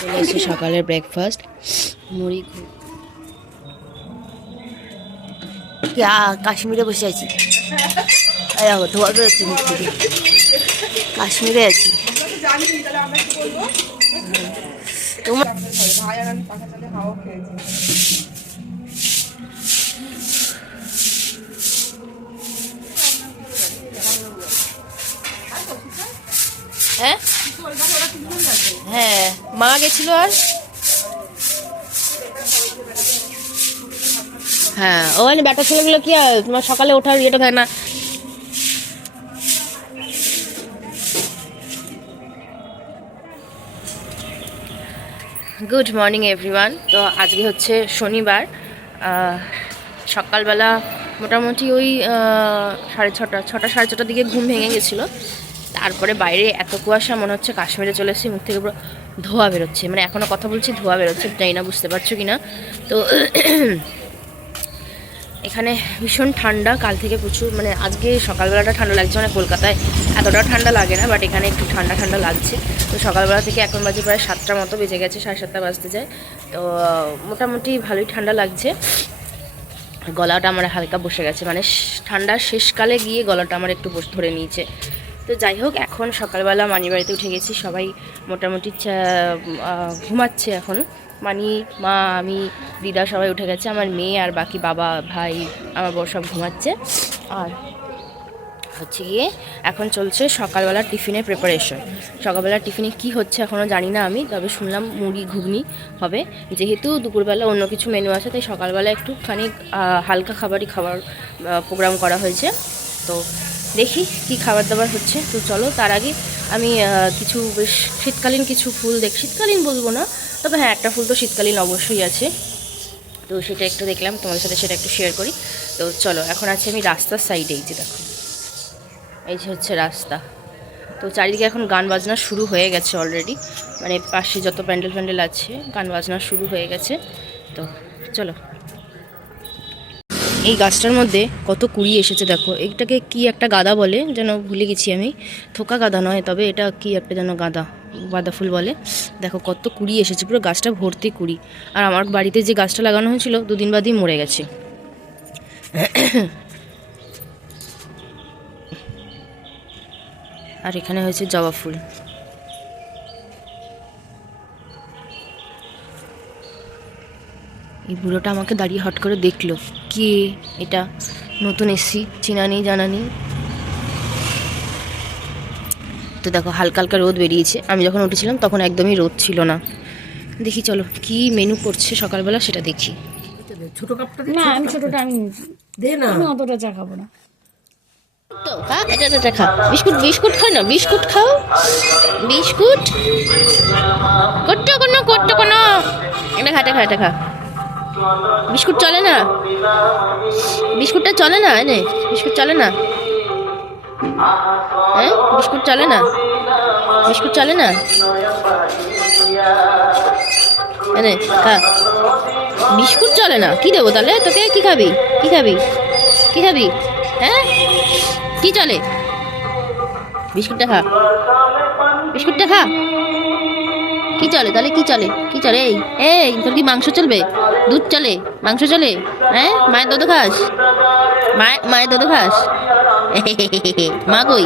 চলে এসেছে সকালের ব্রেকফাস্ট, মুড়ি। কাশ্মীরে বসে আছি, ধোয়া বেরোচ্ছি মুখ থেকে। কাশ্মীরে আছি। তোমার হ্যাঁ হ্যাঁ মা গেছিল। আর হ্যাঁ ওখানে ব্যাটা ছেলেগুলো কি তোমার সকালে ওঠার ইয়েটা থাকে না। Good morning everyone. তো আজকে হচ্ছে শনিবার। সকালবেলা মোটামুটি ওই 6:30 দিকে ঘুম ভেঙে গেছিলো। তারপরে বাইরে এত কুয়াশা, মনে হচ্ছে কাশ্মীরে চলে এসেছি। মুখ থেকে পুরো ধোয়া বেরোচ্ছে, মানে এখনও কথা বলছি ধোয়া বেরোচ্ছে, জানি না বুঝতে পারছো কি না। তো এখানে ভীষণ ঠান্ডা, কাল থেকে প্রচুর, মানে আজকে সকালবেলাটা ঠান্ডা লাগছে। মানে কলকাতায় এতটা ঠান্ডা লাগে না, বাট এখানে একটু ঠান্ডা ঠান্ডা লাগছে। তো সকালবেলা থেকে এখন বাজে প্রায় 7টার মতো বেজে গেছে, 7:30 বাজতে যায়। তো মোটামুটি ভালোই ঠান্ডা লাগছে। গলাটা আমার হালকা বসে গেছে, মানে ঠান্ডার শেষকালে গিয়ে গলাটা আমার একটু ধরে নিয়েছে। তো যাই হোক, এখন সকালবেলা মানির বাড়িতে উঠে গেছি। সবাই মোটামুটি ঘুমাচ্ছে এখন। মানি, মা, আমি, দিদা সবাই উঠে গেছে। আমার মেয়ে আর বাকি বাবা, ভাই, আমার বড় সব ঘুমাচ্ছে। আর হচ্ছে গিয়ে এখন চলছে সকালবেলার টিফিনের প্রিপারেশন। সকালবেলার টিফিনে কি হচ্ছে এখনও জানি না আমি, তবে শুনলাম মুড়ি ঘুগনি হবে। যেহেতু দুপুরবেলা অন্য কিছু মেনু আছে, তাই সকালবেলা একটুখানি হালকা খাবারই খাবার প্রোগ্রাম করা হয়েছে। তো দেখি কি খাবার দাবার হচ্ছে। তো চলো, তার আগে আমি কিছু বেশ শীতকালীন কিছু ফুল শীতকালীন বলবো না, তবে হ্যাঁ একটা ফুল তো শীতকালীন অবশ্যই আছে। তো সেটা একটু দেখলাম, তোমাদের সাথে সেটা একটু শেয়ার করি। তো চলো, এখন আছে আমি রাস্তার সাইডে। এই যে দেখো, এই যে হচ্ছে রাস্তা। তো চারিদিকে এখন গান বাজনা শুরু হয়ে গেছে অলরেডি, মানে পাশে যত প্যান্ডেল আছে গান বাজনা শুরু হয়ে গেছে। তো চলো, এই গাছটার মধ্যে কত কুড়ি এসেছে দেখো। এইটাকে কি একটা গাঁদা বলে যেন, ভুলে গেছি আমি। থোকা গাঁদা নয়, তবে এটা কি একটা যেন গাঁদা ফুল বলে। দেখো কত কুড়ি এসেছে, পুরো গাছটা ভর্তি কুড়ি। আর আমার বাড়িতে যে গাছটা লাগানো হয়েছিল 2 দিন বাদই মরে গেছে। আর এখানে হয়েছে জবা ফুল। এই বুড়োটা আমাকে দাঁড়িয়ে হট করে দেখলো, কে এটা, নতুন এসছি, চেনা নেই জানা নেই। তো দেখো হালকা হালকা রোদ বেরিয়েছে। আমি যখন উঠেছিলাম তখন একদমই রোদ ছিল না। দেখি চলো কি মেনু করছে সকালবেলা সেটা দেখি। ছোট কাপটা না, আমি ছোটটা আমি দে না, আমি অতটা চা খাবো না। তো এটা খা, বিস্কুট খাও না, বিস্কুট খাও, বিস্কুট করতে কোনো এটা খা। বিস্কুট চলে না, বিস্কুটটা চলে না, এনে বিস্কুট চলে না, হ্যাঁ বিস্কুট চলে না, এনে খা। বিস্কুট চলে না, কি দেবো তাহলে তোকে? কি খাবি হ্যাঁ, কি চলে? বিস্কুটটা খা কি চলে তাহলে? কি চলে? এই তোর কি মাংস চলবে? দুধ চলে? মাংস চলে? হ্যাঁ, মায়ের দুধ খাস? মা কই?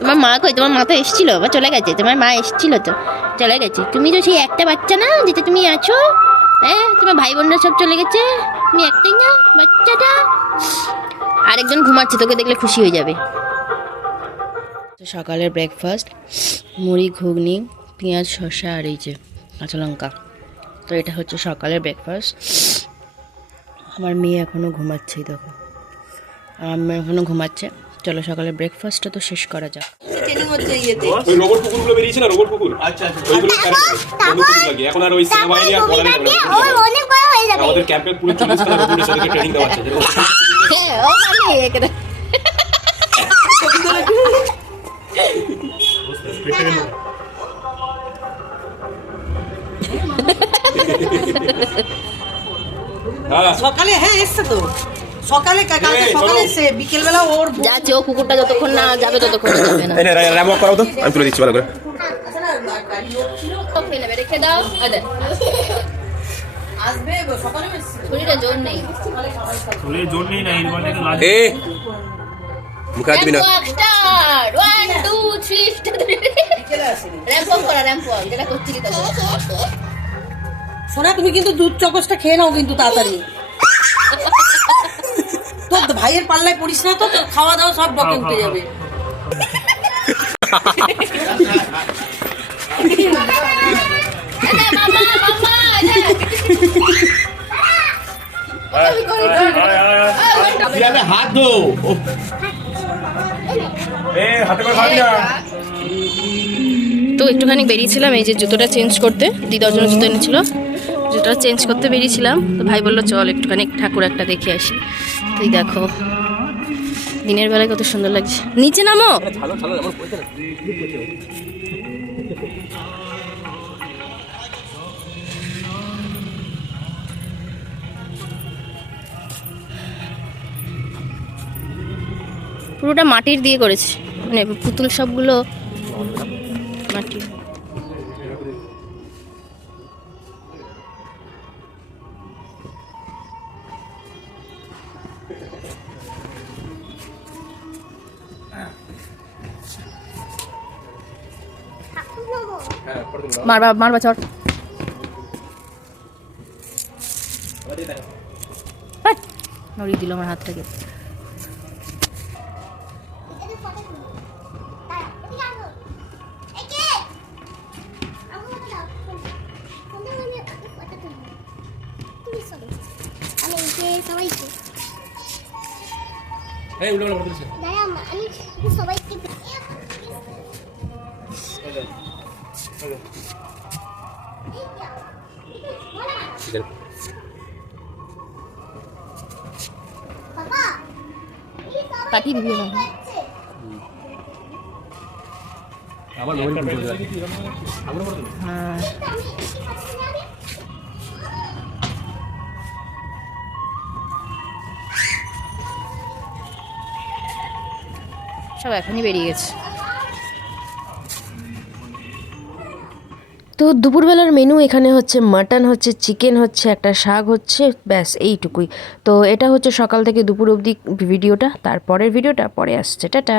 তোমার মা কই? তোমার মা তো এসেছিল বা চলে গেছে? তোমার মা এসেছিল তো চলে গেছে। তুমি তো সেই একটা বাচ্চা না যেটা তুমি আছো। হ্যাঁ, তোমার ভাই বোনরা সব চলে গেছে, তুমি একটাই না বাচ্চাটা। আরেকজন ঘুমাচ্ছে, তোকে দেখলে খুশি হয়ে যাবে। সকালের ব্রেকফাস্ট, মুড়ি ঘুগনি, পেঁয়াজ শসা আর এই যে কাঁচা লঙ্কা। তো এটা হচ্ছে সকালের ব্রেকফাস্ট। আমার মেয়ে এখনও ঘুমাচ্ছে, দেখো আমার মেয়ে এখনও ঘুমাচ্ছে। চলো সকালের ব্রেকফাস্টটা তো শেষ করা যাক। ওই রোবট কুকুরগুলো বেরিয়েছে না, রোবট কুকুর, আচ্ছা ওইগুলো লাগে এখন। আর ওই সিনেমা এরিয়া বলা নেই, আমাদের ক্যাম্পে পুরো 40 টা রোবটের সাথে ট্রেনিং দেওয়া হচ্ছে। ও খালি এখানে সকালে হ্যাঁ এসছে তো, সকালে এসে বিকেলবেলা ওর যাচ্ছে। ও কুকুরটা যতক্ষণ না যাবে ততক্ষণ যাবে না। র্যাম অফ করাও তো, আমি তুলে দিচ্ছি ভালো করে। ফেলে রেখে দাও। আসবে সকালে এসেছিল। শরীরে জোর নেই। শরীরে জোর নেই না এর মানে তো লাগে এ মুখে হাত দিবি না। Start 1 2 3 start. বিকেলে আসেনি। র‍্যাম্প ওয়াক করা, র‍্যাম্প ওয়াক যেটা করছিলি তো। সোনা তুমি কিন্তু দুধ চকসটা খেয়ে নাও কিন্তু তাড়াতাড়ি। তোর ভাইয়ের পাল্লায় পড়িস না তো, তোর খাওয়া দাওয়া সব বকে উঠে যাবে। হাত দো। এ হাতে করে খাবি না। তো একটুখানি বেরিয়েছিলাম এই যে জুতোটা চেঞ্জ করতে, দিদার জন্য জুতো এনেছিল, জুতোটা চেঞ্জ করতে বেরিয়েছিলাম। তো ভাই বললো চল একটুখানি ঠাকুর একটা দেখে আসি। তুই দেখো দিনের বেলায় কত সুন্দর লাগছে। নিচে নামো। পুরোটা মাটির দিয়ে করেছে, মানে পুতুল সবগুলো মাটি। মারবা মারবা চট। নড়িয়ে দিল আমার হাতটাকে। এই উল্টো পাল্টা করছিস। সবাইকে কাটি দিবি না। আবার মোবাইল উল্টো হয়ে যায়। হ্যাঁ সব এখনই বেরিয়ে গেছে। তো দুপুরবেলার মেনু এখানে হচ্ছে মাটন হচ্ছে, চিকেন হচ্ছে, একটা শাক হচ্ছে, ব্যাস এইটুকুই। তো এটা হচ্ছে সকাল থেকে দুপুর অবধি ভিডিওটা, তারপরের ভিডিওটা পরে আসছে। টাটা।